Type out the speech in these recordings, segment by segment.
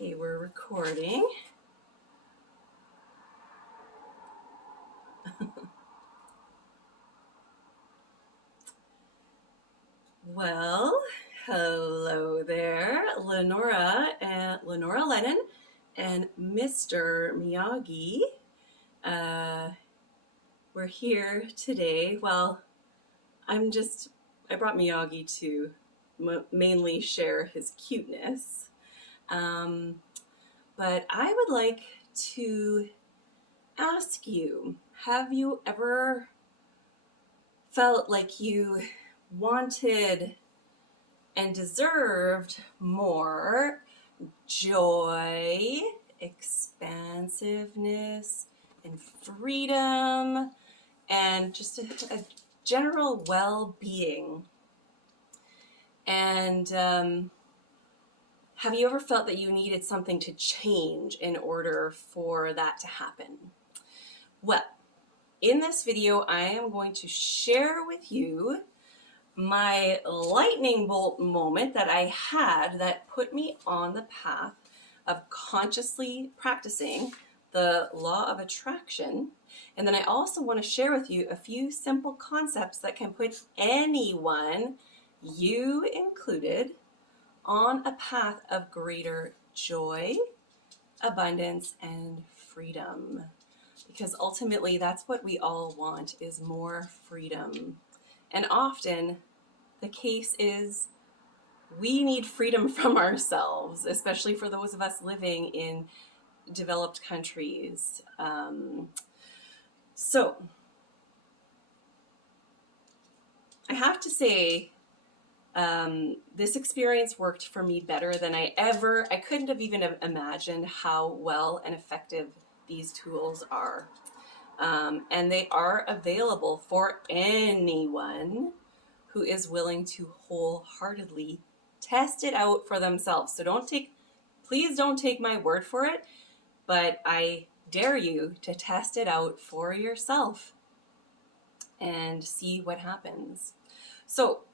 Okay, we're recording. Well, hello there, Lanora Lennon and Mr. Miyagi. Uh, we're here today. Well, I brought Miyagi to mainly share his cuteness. Um, but I would like to ask you, have you ever felt like you wanted and deserved more joy, expansiveness, and freedom, and just a general well-being? And have you ever felt that you needed something to change in order for that to happen? Well, in this video, I am going to share with you my lightning bolt moment that I had that put me on the path of consciously practicing the law of attraction. And then I also want to share with you a few simple concepts that can put anyone, you included, on a path of greater joy, abundance, and freedom. Because ultimately that's what we all want, is more freedom. And often the case is we need freedom from ourselves, especially for those of us living in developed countries. So I have to say, this experience worked for me better than I couldn't have even imagined how well and effective these tools are. And they are available for anyone who is willing to wholeheartedly test it out for themselves. So please don't take my word for it, but I dare you to test it out for yourself and see what happens. So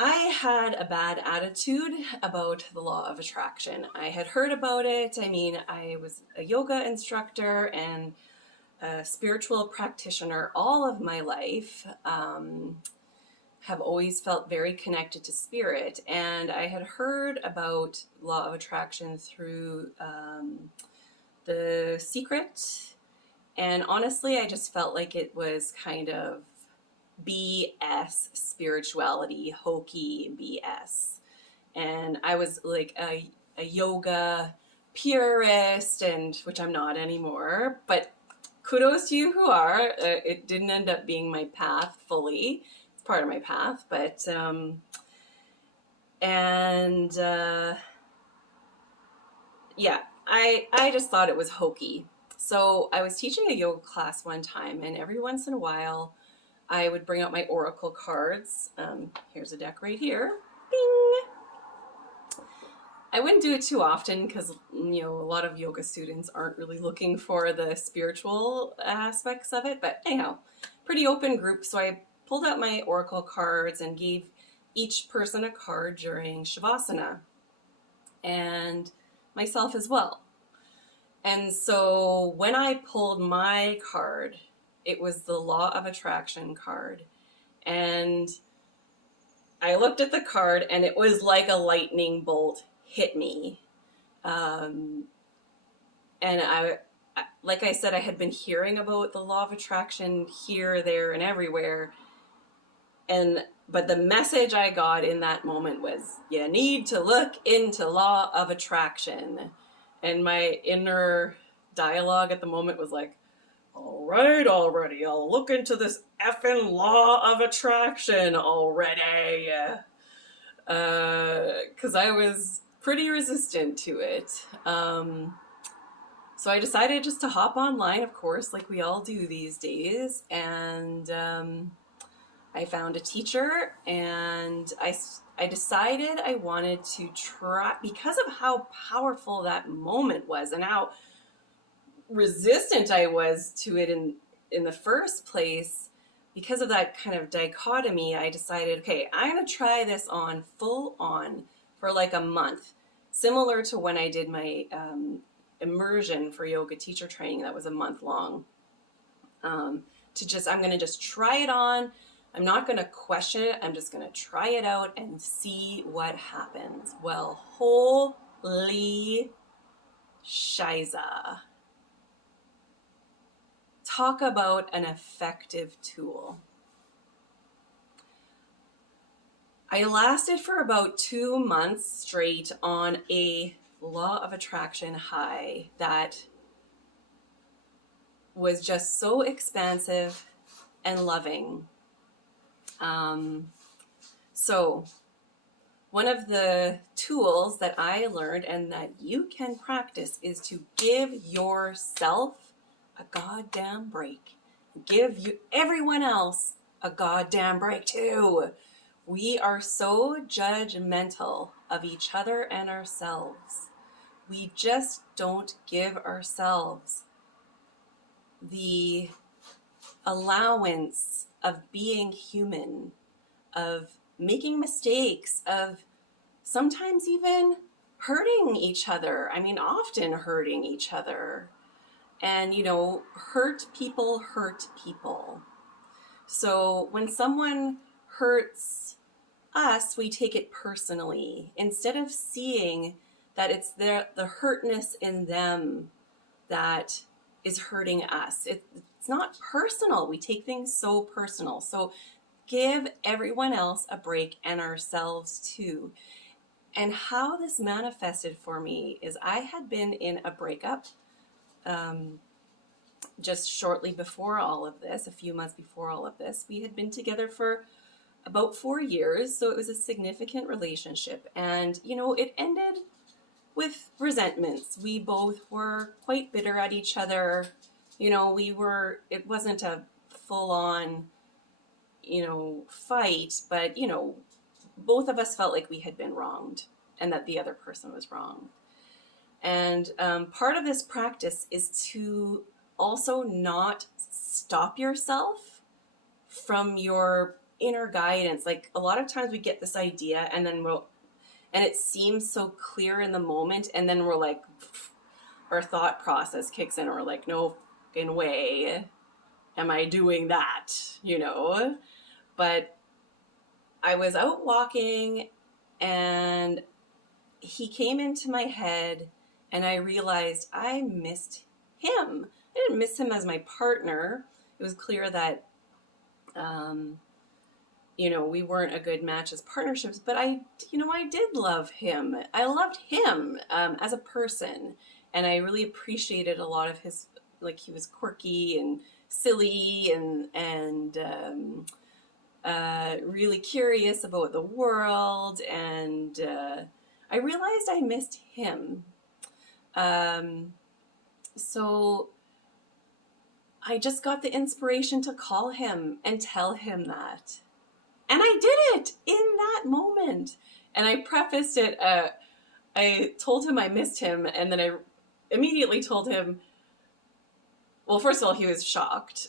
I had a bad attitude about the law of attraction. I had heard about it. I mean, I was a yoga instructor and a spiritual practitioner all of my life. Have always felt very connected to spirit, and I had heard about law of attraction through The Secret, and honestly I just felt like it was kind of BS spirituality, hokey BS. And I was like a yoga purist, and which I'm not anymore, but kudos to you who are. It didn't end up being my path fully. It's part of my path, but yeah, I just thought it was hokey. So I was teaching a yoga class one time, and every once in a while I would bring out my oracle cards. Here's a deck right here. Bing! I wouldn't do it too often because, a lot of yoga students aren't really looking for the spiritual aspects of it. But anyhow, pretty open group. So I pulled out my oracle cards and gave each person a card during Shavasana, and myself as well. And so when I pulled my card, it was the law of attraction card. And I looked at the card and it was like a lightning bolt hit me. And like I said, I had been hearing about the law of attraction here, there, and everywhere. But the message I got in that moment was, you need to look into law of attraction. And my inner dialogue at the moment was like, all right, already, I'll look into this effing law of attraction already. Because I was pretty resistant to it. So I decided just to hop online, of course, like we all do these days. And I found a teacher, and I decided I wanted to try, because of how powerful that moment was and how resistant I was to it in the first place. Because of that kind of dichotomy, I decided, okay, I'm going to try this on full on for like a month. similar to when I did my immersion for yoga teacher training that was a month long. I'm going to just try it on. I'm not going to question it. I'm just going to try it out and see what happens. Well, holy shiza. Talk about an effective tool. I lasted for about 2 months straight on a law of attraction high that was just so expansive and loving. So one of the tools that I learned and that you can practice is to give yourself a goddamn break. Give everyone else a goddamn break too. We are so judgmental of each other and ourselves. We just don't give ourselves the allowance of being human, of making mistakes, of sometimes even hurting each other. I mean, often hurting each other. And, hurt people hurt people. So when someone hurts us, we take it personally instead of seeing that it's the hurtness in them that is hurting us. It's not personal. We take things so personal. So give everyone else a break and ourselves too. And how this manifested for me is I had been in a breakup just shortly before all of this, a few months before all of this. We had been together for about 4 years, so it was a significant relationship. And, it ended with resentments. We both were quite bitter at each other. It wasn't a full-on, fight, but, both of us felt like we had been wronged and that the other person was wrong. And part of this practice is to also not stop yourself from your inner guidance. Like a lot of times we get this idea and it seems so clear in the moment, and then we're like, our thought process kicks in, and we're like, no fucking way am I doing that, But I was out walking and he came into my head and I realized I missed him. I didn't miss him as my partner. It was clear that, we weren't a good match as partnerships, but I did love him. I loved him as a person, and I really appreciated a lot of his, like, he was quirky and silly and really curious about the world, and I realized I missed him. So I just got the inspiration to call him and tell him that. And I did it in that moment. And I prefaced it, I told him I missed him, and then I immediately told him, well, first of all, he was shocked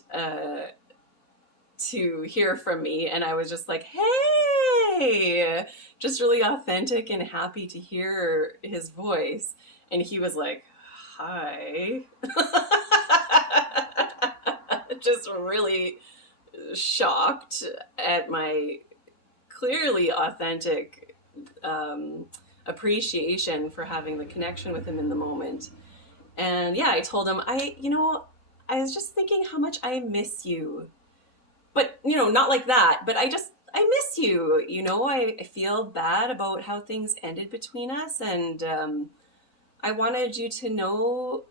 to hear from me, and I was just like, hey, just really authentic and happy to hear his voice. And he was like, hi. Just really shocked at my clearly authentic appreciation for having the connection with him in the moment. And yeah, I told him, I was just thinking how much I miss you. But, not like that, but I miss you. I feel bad about how things ended between us, and I wanted you to know,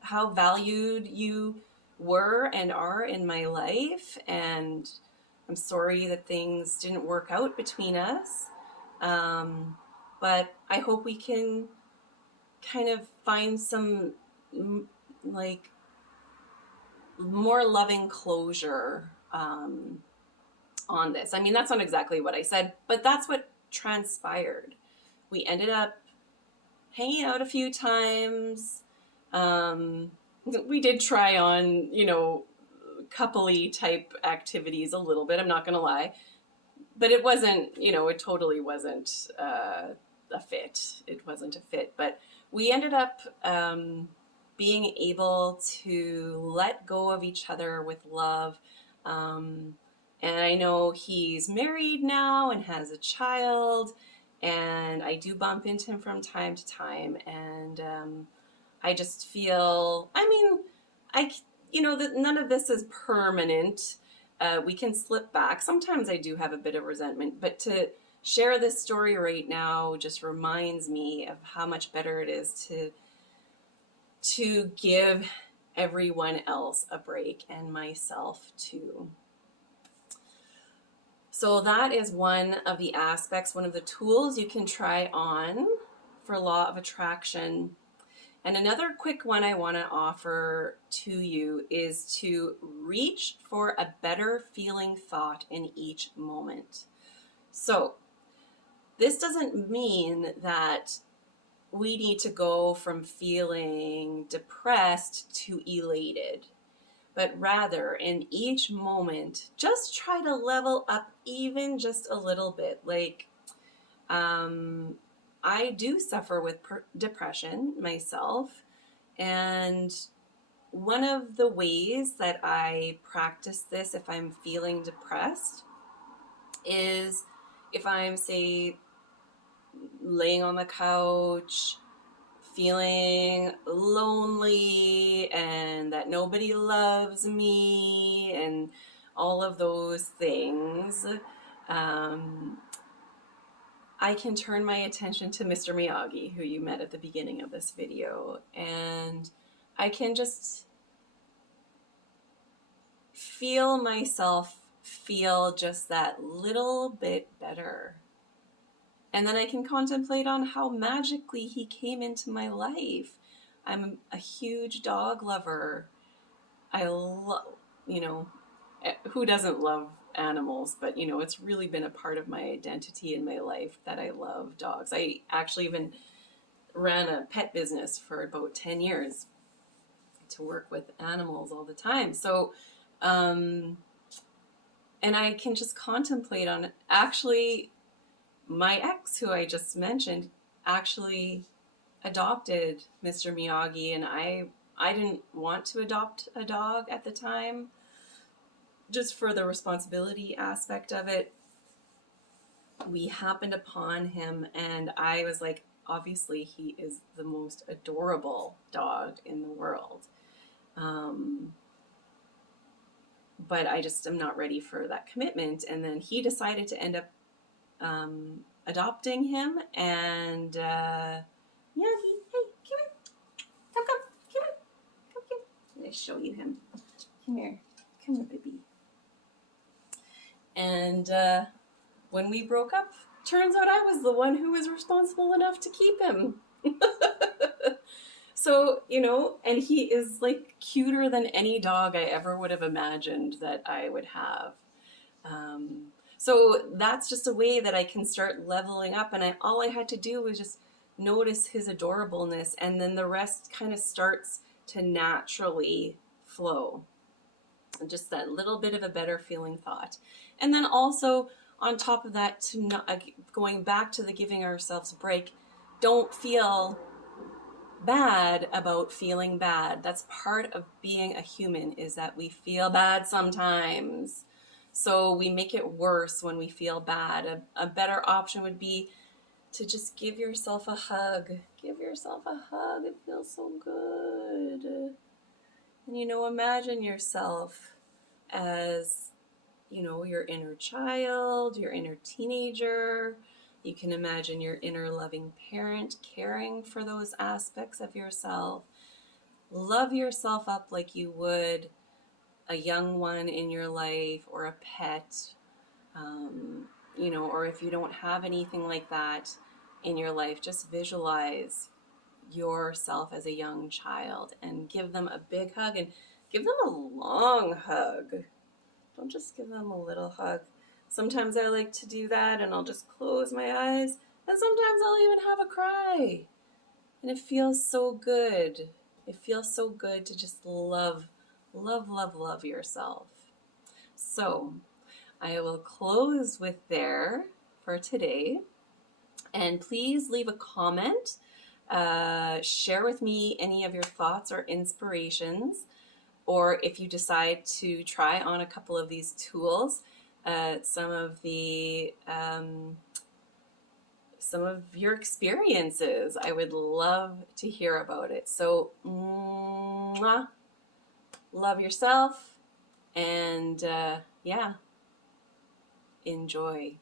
how valued you were and are in my life, and I'm sorry that things didn't work out between us, but I hope we can kind of find some like more loving closure on this. I mean, that's not exactly what I said, but that's what transpired. We ended up hanging out a few times. We did try on, couple-y type activities a little bit, I'm not going to lie. But it wasn't, it totally wasn't a fit. It wasn't a fit, but we ended up being able to let go of each other with love. And I know he's married now and has a child, and I do bump into him from time to time. And I just feel, I mean, that none of this is permanent. We can slip back. Sometimes I do have a bit of resentment, but to share this story right now just reminds me of how much better it is to give everyone else a break, and myself too. So that is one of the aspects, one of the tools you can try on for law of attraction. And another quick one I want to offer to you is to reach for a better feeling thought in each moment. So this doesn't mean that we need to go from feeling depressed to elated, but rather in each moment, just try to level up even just a little bit. Like, I do suffer with depression myself, and one of the ways that I practice this if I'm feeling depressed is if I'm, say, laying on the couch, feeling lonely and that nobody loves me and all of those things, I can turn my attention to Mr. Miyagi, who you met at the beginning of this video, and I can just feel myself feel just that little bit better. And then I can contemplate on how magically he came into my life. I'm a huge dog lover. I love, who doesn't love animals? But, it's really been a part of my identity in my life that I love dogs. I actually even ran a pet business for about 10 years to work with animals all the time. So, and I can just contemplate on actually my ex, who I just mentioned, actually adopted Mr. Miyagi, and I didn't want to adopt a dog at the time, just for the responsibility aspect of it. We happened upon him, and I was like, obviously he is the most adorable dog in the world. But I just am not ready for that commitment. And then he decided to end up adopting him, and hey, come here, come here. Let me show you him. Come here, baby. And when we broke up, turns out I was the one who was responsible enough to keep him. So, and he is like cuter than any dog I ever would have imagined that I would have. So that's just a way that I can start leveling up, and all I had to do was just notice his adorableness, and then the rest kind of starts to naturally flow. And just that little bit of a better feeling thought. And then also on top of that, going back to the giving ourselves a break, don't feel bad about feeling bad. That's part of being a human, is that we feel bad sometimes. So we make it worse when we feel bad. A better option would be to just give yourself a hug. Give yourself a hug. It feels so good. And, imagine yourself as, your inner child, your inner teenager. You can imagine your inner loving parent caring for those aspects of yourself. Love yourself up like you would a young one in your life or a pet, or if you don't have anything like that in your life, just visualize yourself as a young child and give them a big hug, and give them a long hug. Don't just give them a little hug. Sometimes I like to do that, and I'll just close my eyes, and sometimes I'll even have a cry. And it feels so good. It feels so good to just love yourself. So I will close with there for today. And please leave a comment. Share with me any of your thoughts or inspirations, or if you decide to try on a couple of these tools, some of your experiences. I would love to hear about it. So, mwah, love yourself, and yeah, enjoy.